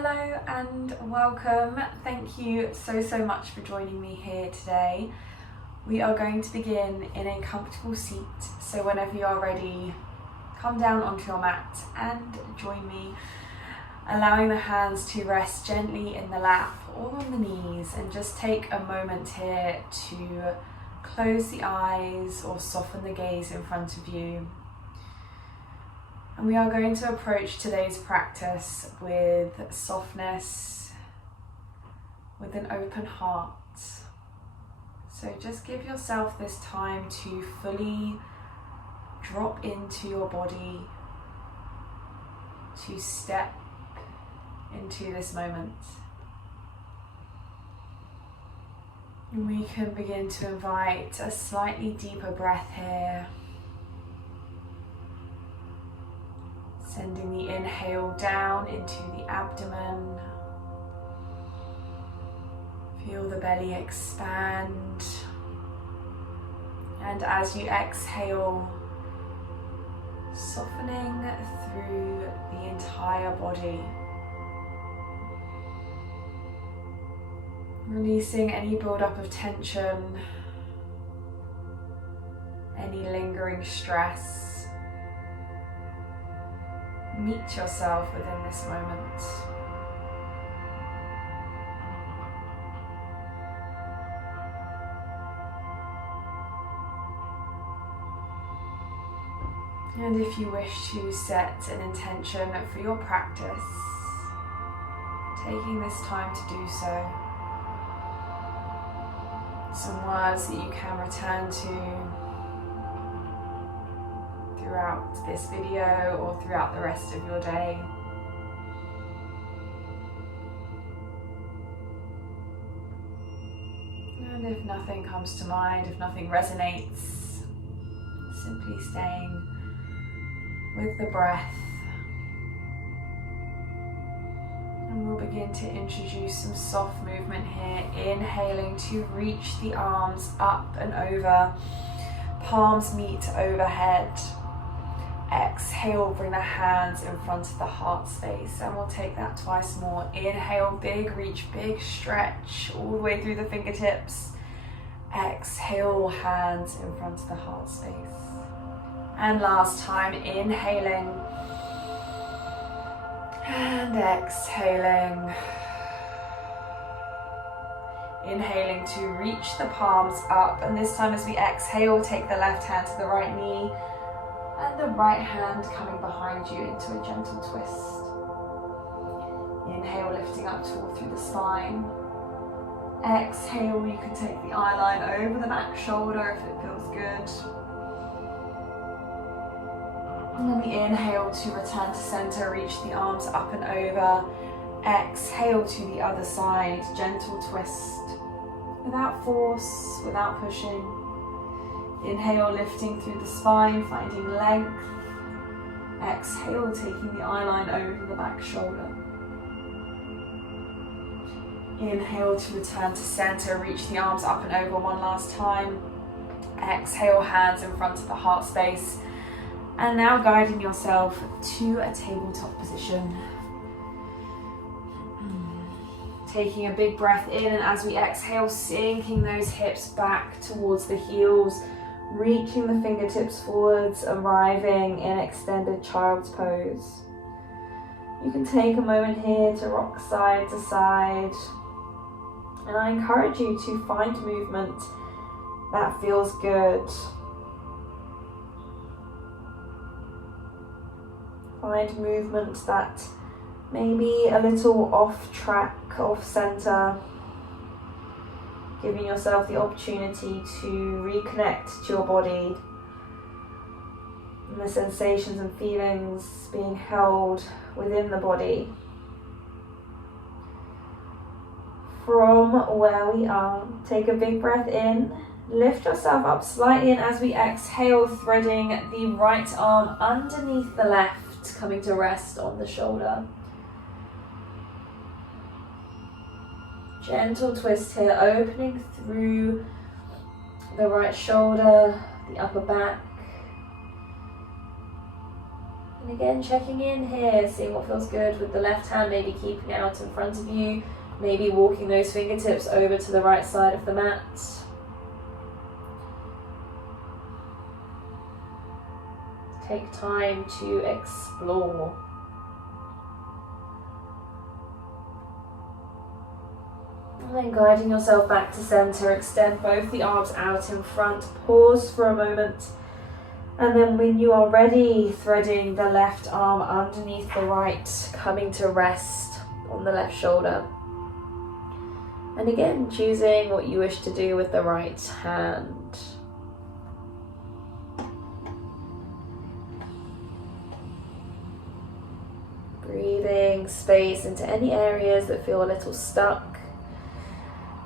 Hello and welcome. Thank you so much for joining me here today. We are going to begin in a comfortable seat, so whenever you are ready, come down onto your mat and join me, allowing the hands to rest gently in the lap or on the knees, and just take a moment here to close the eyes or soften the gaze in front of you. And we are going to approach today's practice with softness, with an open heart. So just give yourself this time to fully drop into your body, to step into this moment. And we can begin to invite a slightly deeper breath here. Sending the inhale down into the abdomen. Feel the belly expand. And as you exhale, softening through the entire body. Releasing any buildup of tension, any lingering stress. Meet yourself within this moment. And if you wish to set an intention for your practice, taking this time to do so. Some words that you can return to throughout this video or throughout the rest of your day. And if nothing comes to mind, if nothing resonates, simply staying with the breath. And we'll begin to introduce some soft movement here, inhaling to reach the arms up and over, palms meet overhead. Exhale, bring the hands in front of the heart space, and we'll take that twice more. Inhale, big reach, big stretch all the way through the fingertips. Exhale, hands in front of the heart space. And last time, inhaling and exhaling. Inhaling to reach the palms up, and this time as we exhale, take the left hand to the right knee and the right hand coming behind you into a gentle twist. Inhale, lifting up tall through the spine. Exhale, you can take the eye line over the back shoulder if it feels good. And then we inhale to return to center, reach the arms up and over. Exhale to the other side, gentle twist. Without force, without pushing. Inhale, lifting through the spine, finding length. Exhale, taking the eye line over the back shoulder. Inhale to return to center, reach the arms up and over one last time. Exhale, hands in front of the heart space. And now guiding yourself to a tabletop position. Taking a big breath in, and as we exhale, sinking those hips back towards the heels, reaching the fingertips forwards, arriving in extended child's pose. You can take a moment here to rock side to side, and I encourage you to find movement that feels good. Find movement that may be a little off track, off center, giving yourself the opportunity to reconnect to your body and the sensations and feelings being held within the body. From where we are, take a big breath in, lift yourself up slightly, and as we exhale, threading the right arm underneath the left, coming to rest on the shoulder. Gentle twist here, opening through the right shoulder, the upper back, And again, checking in here, seeing what feels good with the left hand, maybe keeping it out in front of you, maybe walking those fingertips over to the right side of the mat. Take time to explore. And then guiding yourself back to center, extend both the arms out in front, pause for a moment. And then when you are ready, threading the left arm underneath the right, coming to rest on the left shoulder. And again, choosing what you wish to do with the right hand. Breathing space into any areas that feel a little stuck,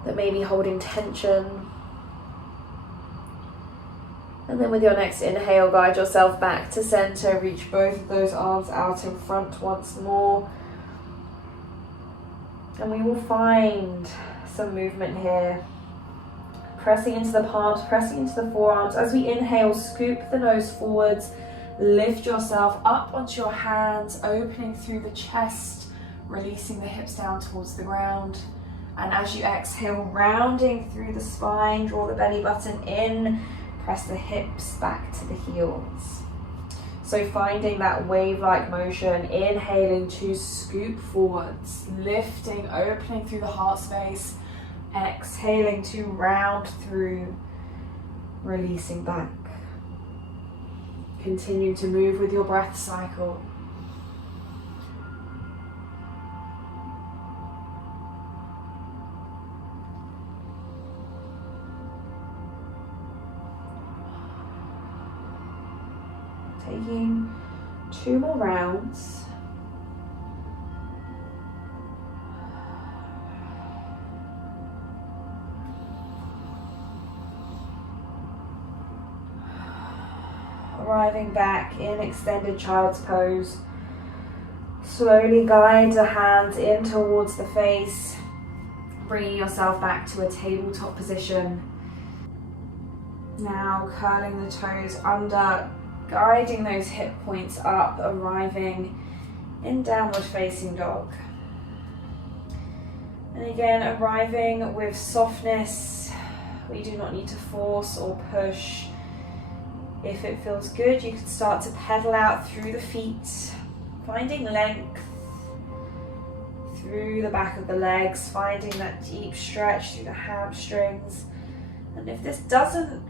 that may be holding tension. And then with your next inhale, guide yourself back to center. Reach both of those arms out in front once more. And we will find some movement here. Pressing into the palms, pressing into the forearms. As we inhale, scoop the nose forwards. Lift yourself up onto your hands, opening through the chest, releasing the hips down towards the ground. And as you exhale, rounding through the spine, draw the belly button in. Press the hips back to the heels. So finding that wave-like motion, inhaling to scoop forwards, lifting, opening through the heart space, exhaling to round through, releasing back. Continue to move with your breath cycle. Taking 2 more rounds. Arriving back in extended child's pose. Slowly guide the hands in towards the face, bringing yourself back to a tabletop position. Now curling the toes under, guiding those hip points up, arriving in downward facing dog. And again, arriving with softness. We do not need to force or push. If it feels good, you can start to pedal out through the feet, finding length through the back of the legs, finding that deep stretch through the hamstrings. And if this doesn't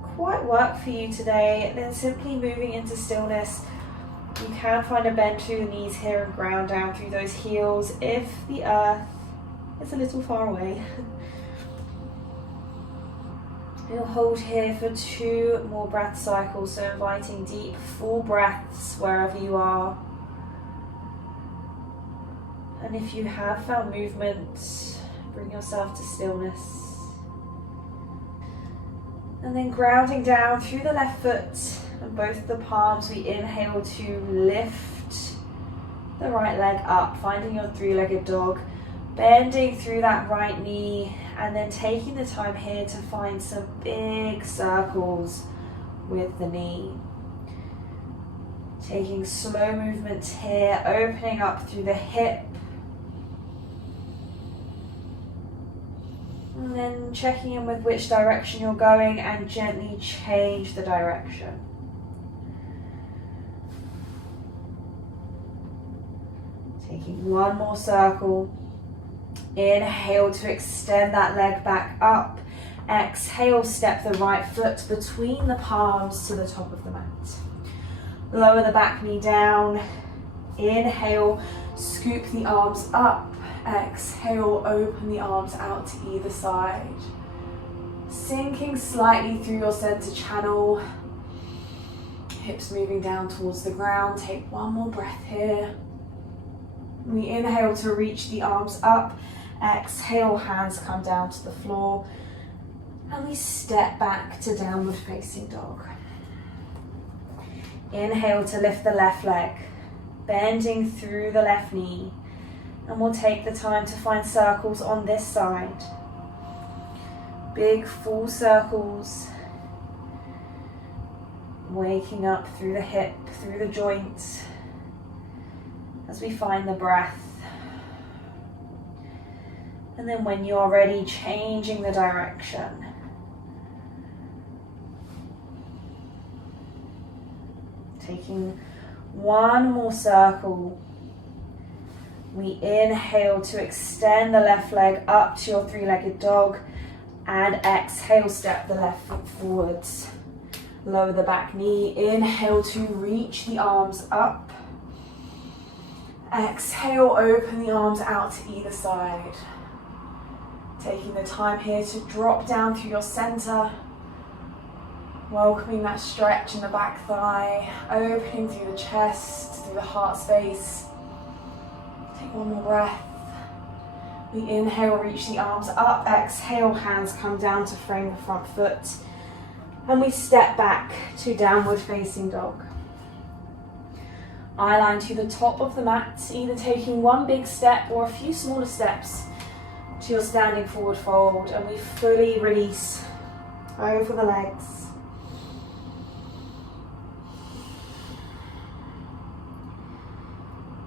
quite work for you today, then simply moving into stillness. You can find a bend through the knees here and ground down through those heels if the earth is a little far away. You'll hold here for 2 more breath cycles, so inviting deep, full breaths wherever you are. And if you have found movement, bring yourself to stillness. And then grounding down through the left foot and both of the palms, we inhale to lift the right leg up, finding your 3-legged dog, bending through that right knee, and then taking the time here to find some big circles with the knee. Taking slow movements here, opening up through the hip. And then checking in with which direction you're going and gently change the direction. Taking 1 more circle. Inhale to extend that leg back up. Exhale, step the right foot between the palms to the top of the mat. Lower the back knee down. Inhale, scoop the arms up. Exhale, open the arms out to either side. Sinking slightly through your center channel. Hips moving down towards the ground. Take 1 more breath here. We inhale to reach the arms up. Exhale, hands come down to the floor. And we step back to downward facing dog. Inhale to lift the left leg, bending through the left knee. And we'll take the time to find circles on this side. Big full circles. Waking up through the hip, through the joint, as we find the breath. And then when you are ready, changing the direction. Taking one more circle. We inhale to extend the left leg up to your three-legged dog, and exhale, step the left foot forwards. Lower the back knee. Inhale to reach the arms up. Exhale, open the arms out to either side. Taking the time here to drop down through your center. Welcoming that stretch in the back thigh. Opening through the chest, through the heart space. Take one more breath. We inhale, reach the arms up. Exhale, hands come down to frame the front foot. And we step back to downward facing dog. Eye line to the top of the mat, either taking one big step or a few smaller steps to your standing forward fold, and we fully release over the legs.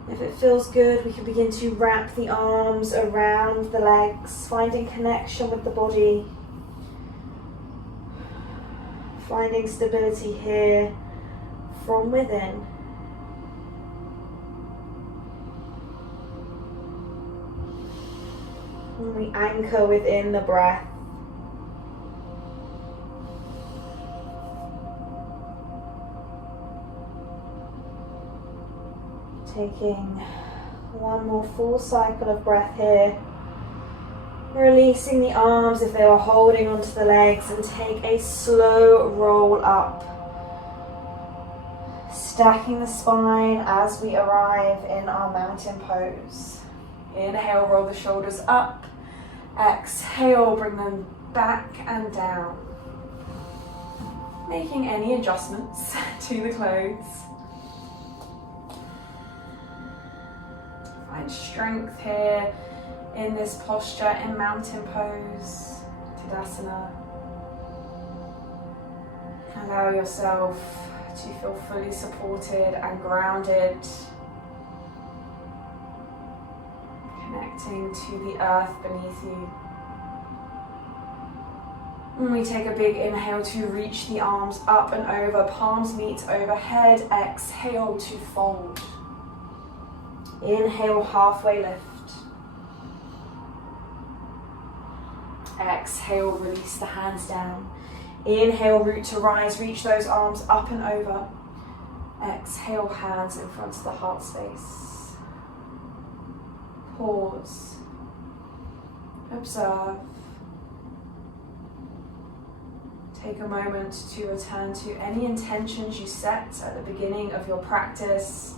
If it feels good, we can begin to wrap the arms around the legs, finding connection with the body. Finding stability here from within. And we anchor within the breath. Taking one more full cycle of breath here. Releasing the arms if they were holding onto the legs, and take a slow roll up. Stacking the spine as we arrive in our mountain pose. Inhale, roll the shoulders up. Exhale, bring them back and down. Making any adjustments to the clothes. Find strength here in this posture in mountain pose, Tadasana. Allow yourself to feel fully supported and grounded. Connecting to the earth beneath you. And we take a big inhale to reach the arms up and over, palms meet overhead. Exhale to fold. Inhale, halfway lift. Exhale, release the hands down. Inhale, root to rise, reach those arms up and over. Exhale, hands in front of the heart space. Pause. Observe. Take a moment to return to any intentions you set at the beginning of your practice.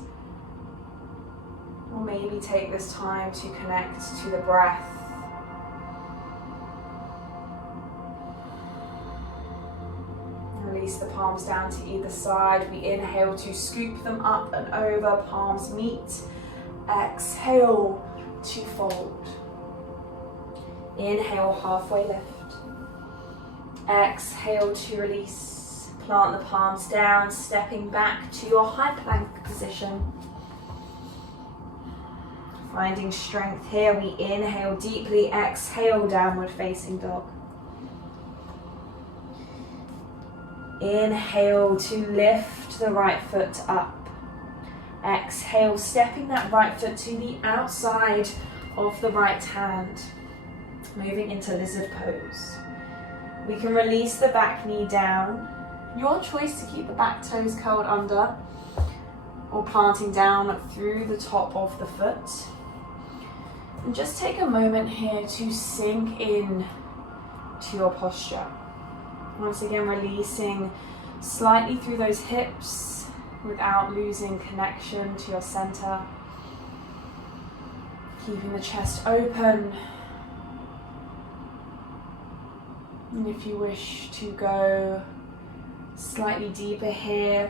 Or maybe take this time to connect to the breath. Release the palms down to either side. We inhale to scoop them up and over, palms meet. Exhale to fold. Inhale, halfway lift. Exhale to release. Plant the palms down, stepping back to your high plank position. Finding strength here, we inhale deeply, exhale, downward facing dog. Inhale to lift the right foot up. Exhale, stepping that right foot to the outside of the right hand. Moving into lizard pose. We can release the back knee down. Your choice to keep the back toes curled under or planting down through the top of the foot. And just take a moment here to sink in to your posture. Once again, releasing slightly through those hips without losing connection to your center. Keeping the chest open. And if you wish to go slightly deeper here,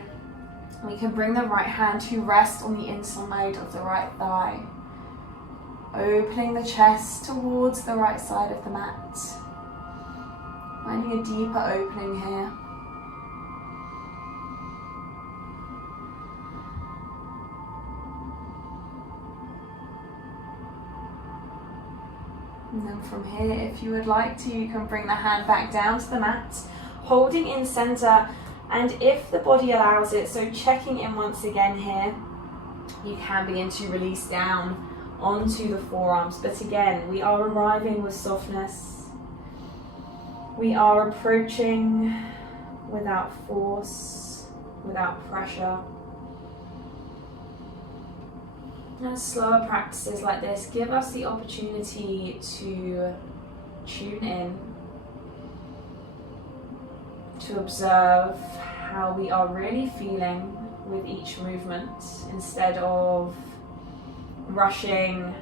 we can bring the right hand to rest on the inside of the right thigh. Opening the chest towards the right side of the mat. Finding a deeper opening here. And then from here, if you would like to, you can bring the hand back down to the mat, holding in center, and if the body allows it, so checking in once again here, you can begin to release down onto the forearms. But again, we are arriving with softness. We are approaching without force, without pressure. And slower practices like this give us the opportunity to tune in, to observe how we are really feeling with each movement instead of rushing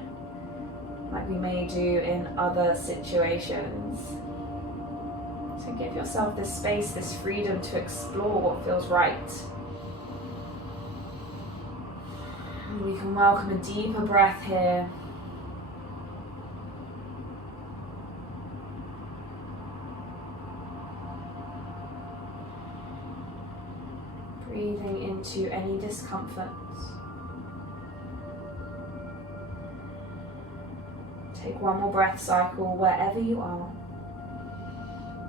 like we may do in other situations. So give yourself this space, this freedom to explore what feels right. We can welcome a deeper breath here. Breathing into any discomfort. Take one more breath cycle wherever you are.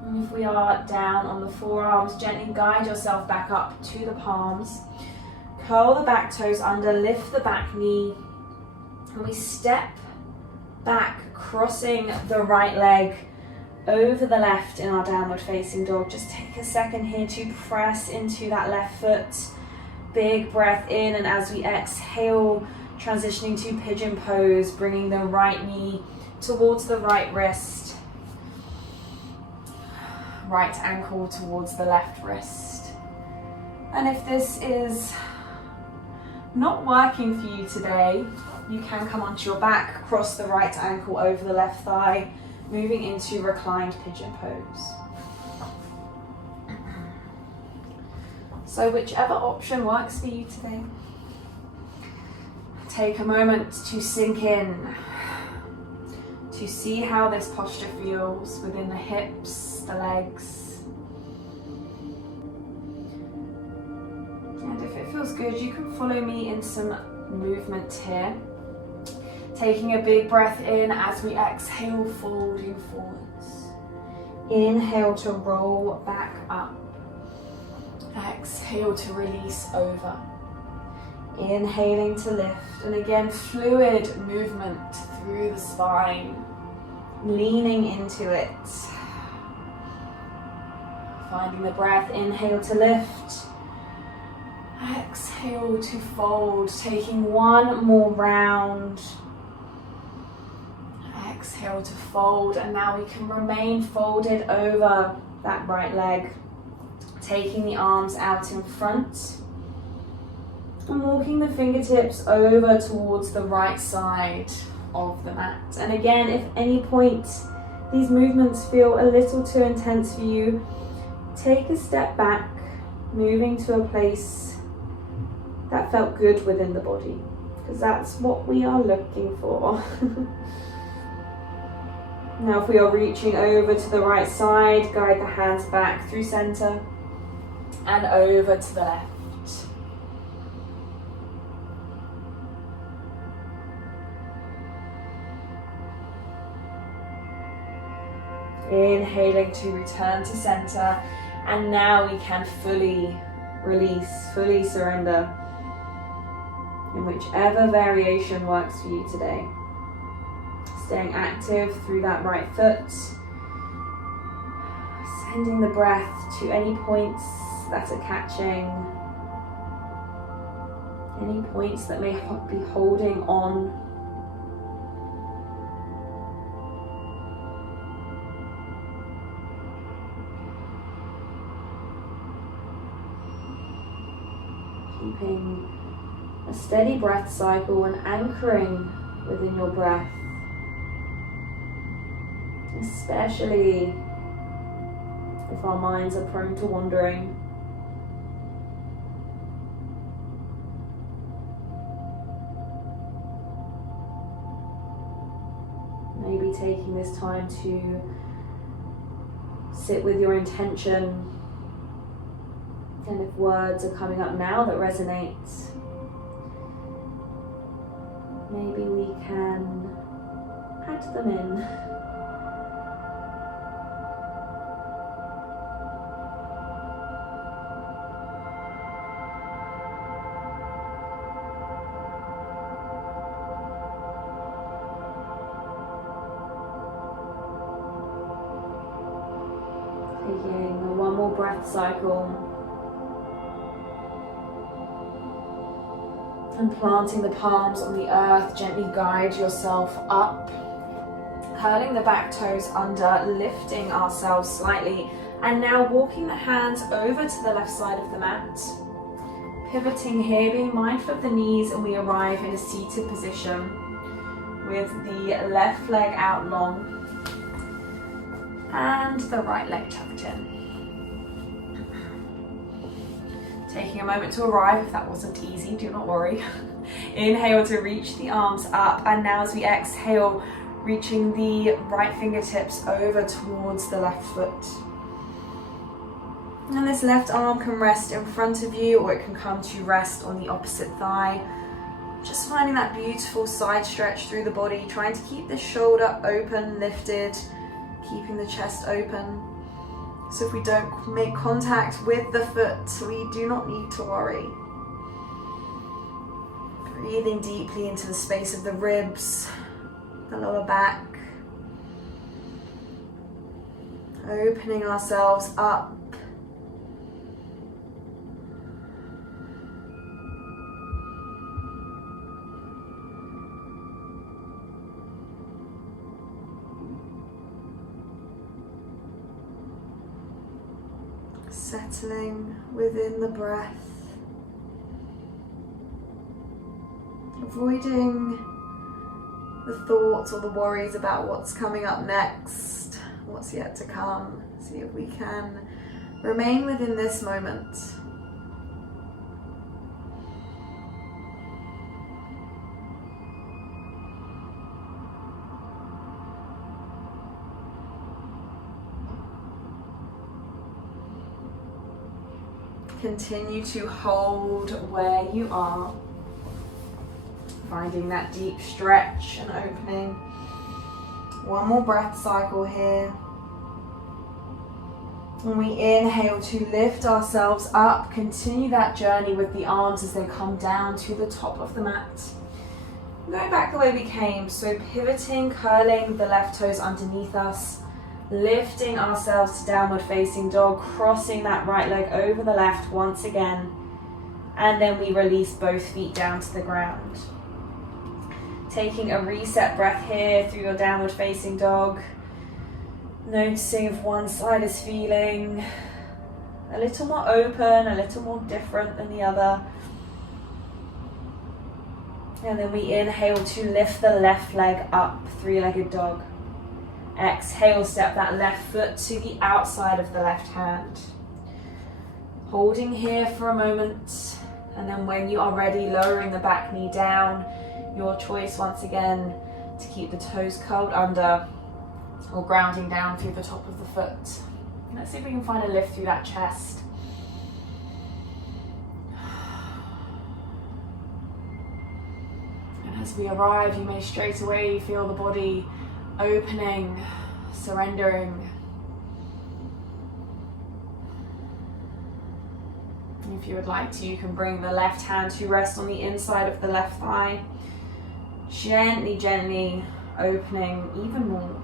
And if we are down on the forearms, gently guide yourself back up to the palms. Curl the back toes under, lift the back knee, and we step back, crossing the right leg over the left in our downward facing dog. Just take a second here to press into that left foot. Big breath in, and as we exhale, transitioning to pigeon pose, bringing the right knee towards the right wrist, right ankle towards the left wrist. And if this is not working for you today, you can come onto your back, cross the right ankle over the left thigh, moving into reclined pigeon pose. So whichever option works for you today, take a moment to sink in, to see how this posture feels within the hips, the legs. And if it feels good, you can follow me in some movement here. Taking a big breath in as we exhale, folding forwards. Inhale to roll back up. Exhale to release over. Inhaling to lift, and again, fluid movement through the spine, leaning into it. Finding the breath, inhale to lift. Exhale to fold, taking one more round. Exhale to fold, and now we can remain folded over that right leg, taking the arms out in front and walking the fingertips over towards the right side of the mat. And again, if any point these movements feel a little too intense for you, take a step back, moving to a place that felt good within the body, because that's what we are looking for. Now if we are reaching over to the right side, guide the hands back through center and over to the left. Inhaling to return to center, and now we can fully release, fully surrender in whichever variation works for you today. Staying active through that right foot, sending the breath to any points that are catching, any points that may be holding on. Keeping a steady breath cycle and anchoring within your breath, especially if our minds are prone to wandering. Maybe taking this time to sit with your intention. And if words are coming up now that resonate, maybe we can add let them in. Taking one more breath cycle. And planting the palms on the earth, gently guide yourself up. Curling the back toes under, lifting ourselves slightly. And now walking the hands over to the left side of the mat. Pivoting here, being mindful of the knees, and we arrive in a seated position with the left leg out long and the right leg tucked in. Taking a moment to arrive, if that wasn't easy, do not worry. Inhale to reach the arms up, and now as we exhale, reaching the right fingertips over towards the left foot. And this left arm can rest in front of you, or it can come to rest on the opposite thigh. Just finding that beautiful side stretch through the body, trying to keep the shoulder open, lifted, keeping the chest open. So if we don't make contact with the foot, we do not need to worry. Breathing deeply into the space of the ribs, the lower back. Opening ourselves up. Settling within the breath, avoiding the thoughts or the worries about what's coming up next, what's yet to come. See if we can remain within this moment. Continue to hold where you are, finding that deep stretch and opening. One more breath cycle here. When we inhale to lift ourselves up, continue that journey with the arms as they come down to the top of the mat. Going back the way we came, so pivoting, curling the left toes underneath us, lifting ourselves to downward facing dog, crossing that right leg over the left once again, and then we release both feet down to the ground. Taking a reset breath here through your downward facing dog, noticing if one side is feeling a little more open, a little more different than the other. And then we inhale to lift the left leg up, three-legged dog. Exhale, step that left foot to the outside of the left hand. Holding here for a moment, and then when you are ready, lowering the back knee down. Your choice once again to keep the toes curled under or grounding down through the top of the foot. Let's see if we can find a lift through that chest. And as we arrive, you may straight away feel the body opening, surrendering. If you would like to, you can bring the left hand to rest on the inside of the left thigh. Gently, gently opening even more.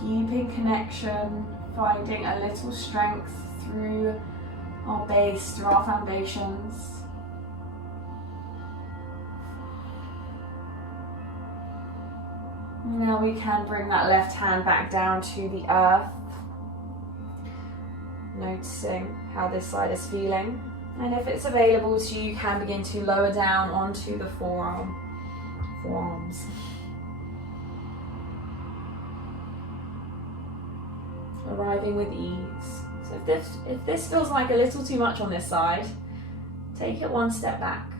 Keeping connection, finding a little strength through our base, through our foundations. Now we can bring that left hand back down to the earth, noticing how this side is feeling. And if it's available to you, you can begin to lower down onto the forearms. Arriving with ease. So if this feels like a little too much on this side, take it one step back.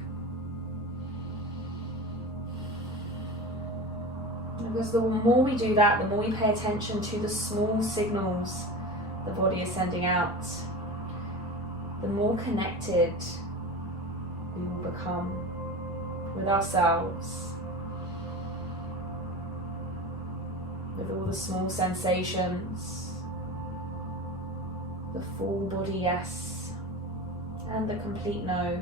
Because the more we do that, the more we pay attention to the small signals the body is sending out. the more connected we will become with ourselves, with all the small sensations, the full body yes, and the complete no.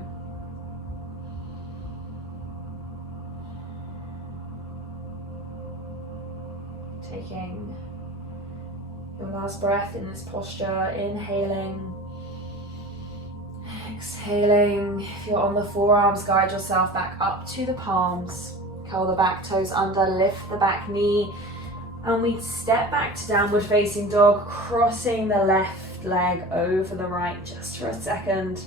Taking your last breath in this posture, inhaling, exhaling. If you're on the forearms, guide yourself back up to the palms, curl the back toes under, lift the back knee, and we step back to downward facing dog, crossing the left leg over the right just for a second.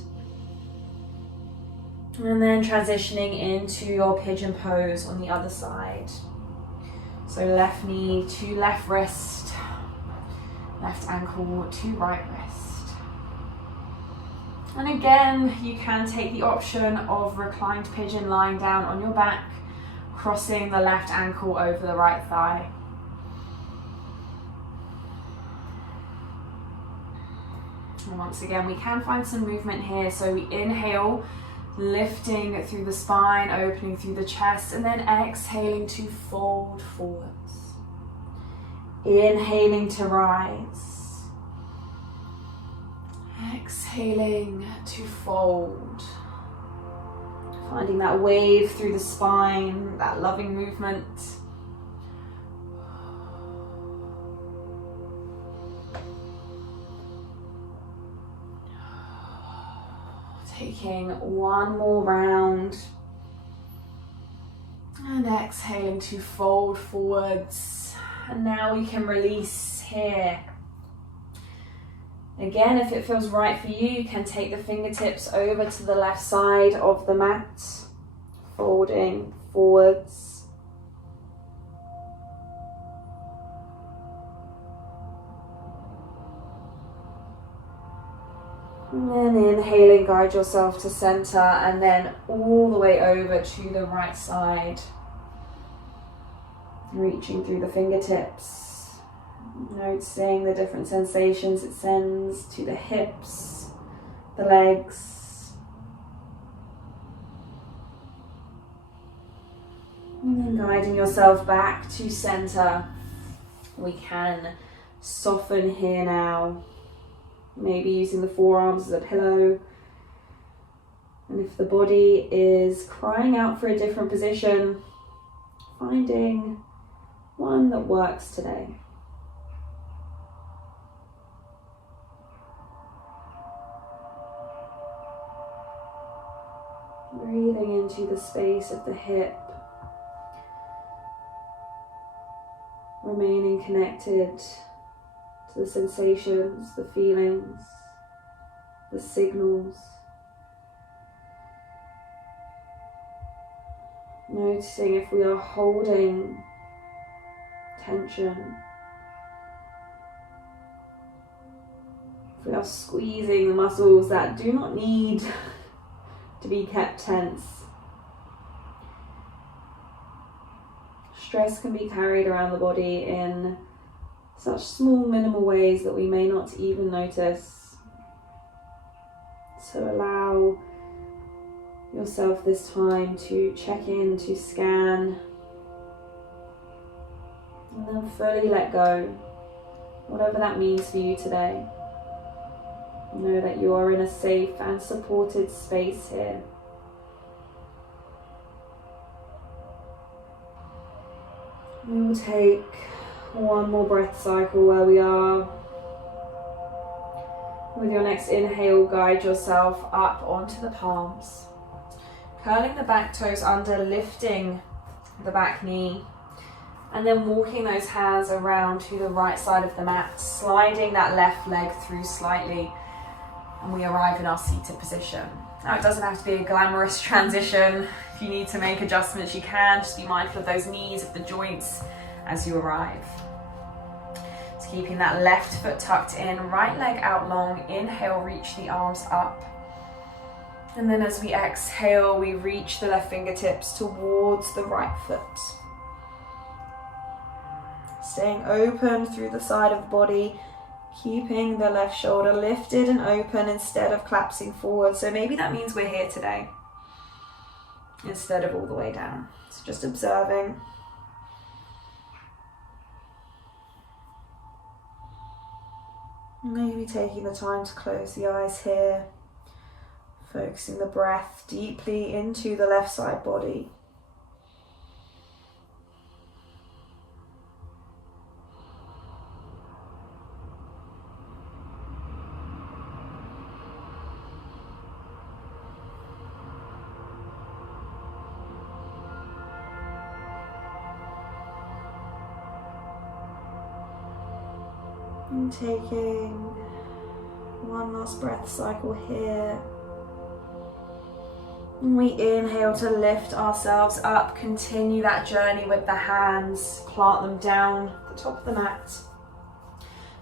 And then transitioning into your pigeon pose on the other side. So left knee to left wrist, left ankle to right wrist. And again, you can take the option of reclined pigeon, lying down on your back, crossing the left ankle over the right thigh. And once again, we can find some movement here. So we inhale, lifting through the spine, opening through the chest, and then exhaling to fold forwards. Inhaling to rise. Exhaling to fold. Finding that wave through the spine, that loving movement. Taking one more round and exhaling to fold forwards. And now we can release here. Again, if it feels right for you, you can take the fingertips over to the left side of the mat, folding forwards. And then inhaling, guide yourself to center, and then all the way over to the right side. Reaching through the fingertips, noticing the different sensations it sends to the hips, the legs. And then guiding yourself back to center. We can soften here now. Maybe using the forearms as a pillow. And if the body is crying out for a different position, finding one that works today. Breathing into the space of the hip. Remaining connected to the sensations, the feelings, the signals. Noticing if we are holding tension, if we are squeezing the muscles that do not need to be kept tense. Stress can be carried around the body in such small, minimal ways that we may not even notice. So allow yourself this time to check in, to scan, and then fully let go, whatever that means for you today. Know that you are in a safe and supported space here. We will take one more breath cycle where we are. With your next inhale, guide yourself up onto the palms. Curling the back toes under, lifting the back knee, and then walking those hands around to the right side of the mat, sliding that left leg through slightly, and we arrive in our seated position. Now, it doesn't have to be a glamorous transition. If you need to make adjustments, you can. Just be mindful of those knees, of the joints as you arrive. So keeping that left foot tucked in, right leg out long. Inhale, reach the arms up. And then as we exhale, we reach the left fingertips towards the right foot. Staying open through the side of the body, Keeping the left shoulder lifted and open instead of collapsing forward. So maybe that means we're here today instead of all the way down. So just observing. Maybe taking the time to close the eyes here. Focusing the breath deeply into the left side body. And taking one last breath cycle here. And we inhale to lift ourselves up. Continue that journey with the hands. Plant them down the top of the mat.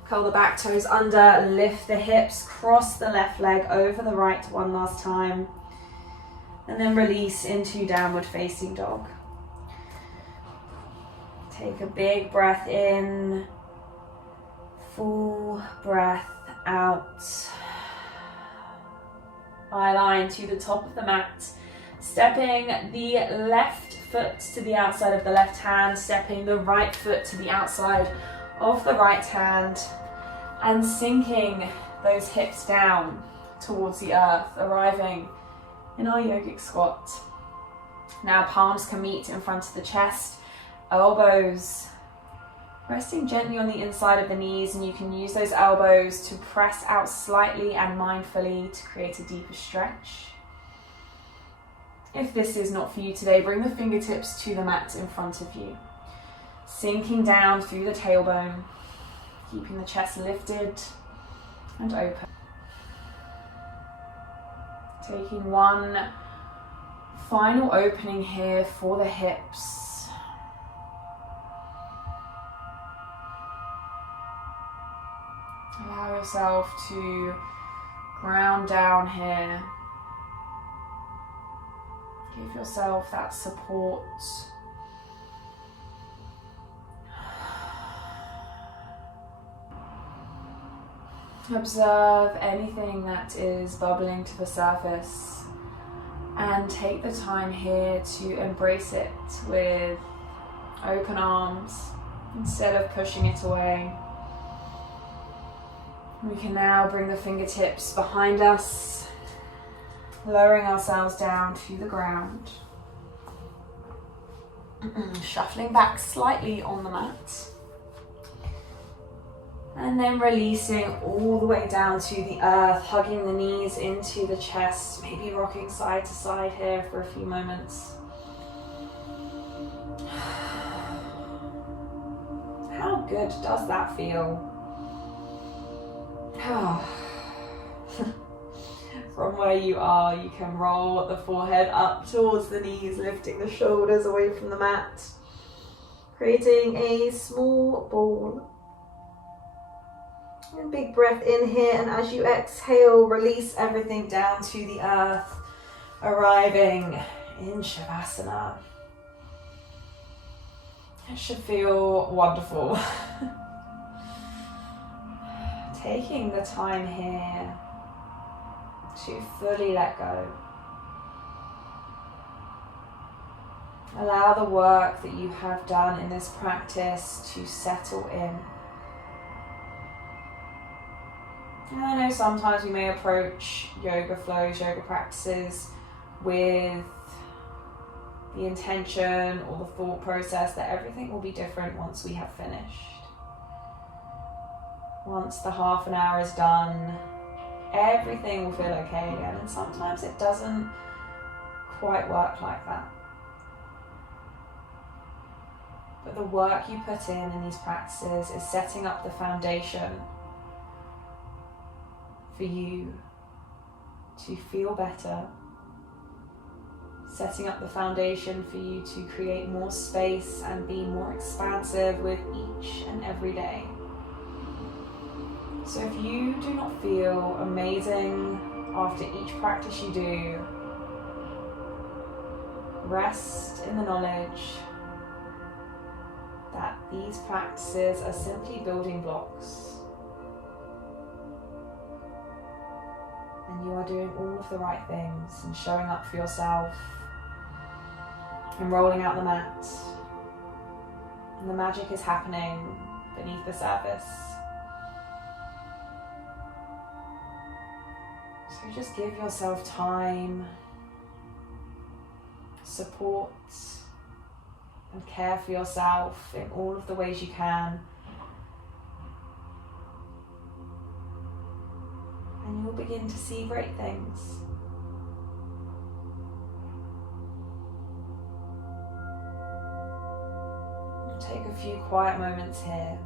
Curl the back toes under. Lift the hips. Cross the left leg over the right one last time. And then release into downward facing dog. Take a big breath in. Full breath out. Eye line to the top of the mat. Stepping the left foot to the outside of the left hand. Stepping the right foot to the outside of the right hand. And sinking those hips down towards the earth. Arriving in our yogic squat. Now palms can meet in front of the chest. Elbows resting gently on the inside of the knees, and you can use those elbows to press out slightly and mindfully to create a deeper stretch. If this is not for you today, bring the fingertips to the mat in front of you. Sinking down through the tailbone, keeping the chest lifted and open. Taking one final opening here for the hips. Allow yourself to ground down here. Give yourself that support. Observe anything that is bubbling to the surface and take the time here to embrace it with open arms instead of pushing it away. We can now bring the fingertips behind us, lowering ourselves down to the ground. Shuffling back slightly on the mat. And then releasing all the way down to the earth, hugging the knees into the chest, maybe rocking side to side here for a few moments. How good does that feel? From where you are, you can roll the forehead up towards the knees, lifting the shoulders away from the mat, creating a small ball. And big breath in here, and as you exhale, release everything down to the earth, arriving in Shavasana. It should feel wonderful. Taking the time here to fully let go. Allow the work that you have done in this practice to settle in. And I know sometimes we may approach yoga flows, yoga practices with the intention or the thought process that everything will be different once we have finished. Once the half an hour is done, everything will feel okay again, and sometimes it doesn't quite work like that. But the work you put in these practices is setting up the foundation for you to feel better, setting up the foundation for you to create more space and be more expansive with each and every day. So if you do not feel amazing after each practice you do, rest in the knowledge that these practices are simply building blocks and you are doing all of the right things and showing up for yourself and rolling out the mat. And the magic is happening beneath the surface. So just give yourself time, support, and care for yourself in all of the ways you can. And you'll begin to see great things. Take a few quiet moments here,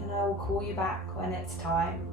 and I will call you back when it's time.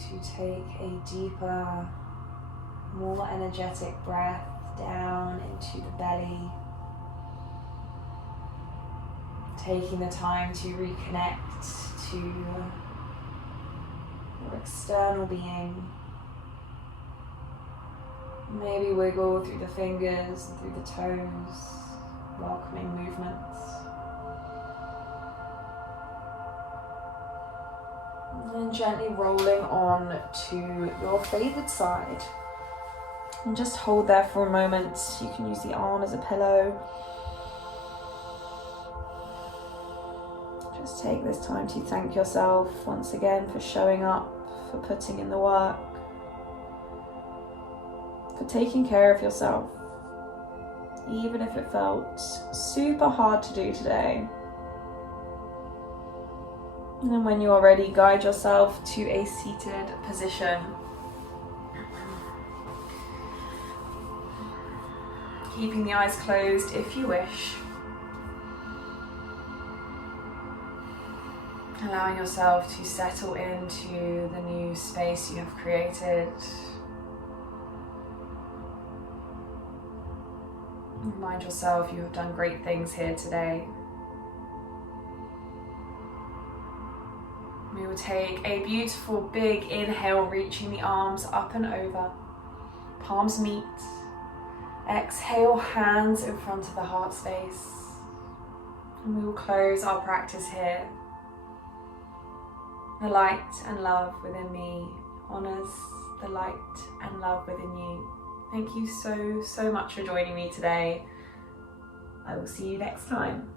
To take a deeper, more energetic breath down into the belly, taking the time to reconnect to your external being. Maybe wiggle through the fingers and through the toes, welcoming movements. And gently rolling on to your favoured side. And just hold there for a moment. You can use the arm as a pillow. Just take this time to thank yourself once again for showing up, for putting in the work, for taking care of yourself, even if it felt super hard to do today. And then when you are ready, guide yourself to a seated position. Keeping the eyes closed if you wish. Allowing yourself to settle into the new space you have created. Remind yourself you have done great things here today. We will take a beautiful big inhale, reaching the arms up and over. Palms meet. Exhale, hands in front of the heart space. And we will close our practice here. The light and love within me honours the light and love within you. Thank you so much for joining me today. I will see you next time.